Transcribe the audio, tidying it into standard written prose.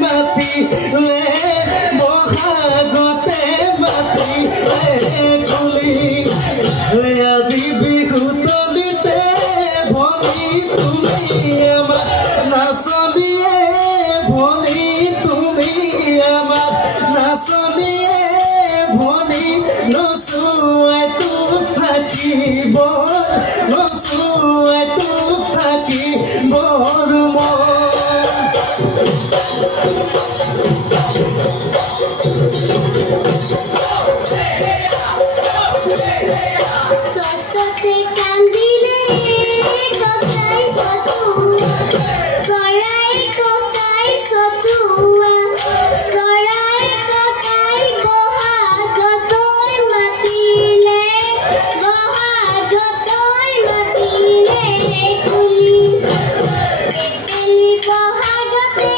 মাতিলে বহাগতে মাতিলে কুলি আজি বিহু তলিতে ভনী তুমি আমাৰ নাচনিয়ে ভনী তুমি আমাৰ নাচনিয়ে ভনী নচুৱাই তোক থাকিব নচুৱাই তোক থাকিব সততে কান্দিলে ককাই সতুয়া সৰাই ককাই সতুয়া সৰাই ককাই বহাগতই মাতিলে কুলি এলি বহাগতে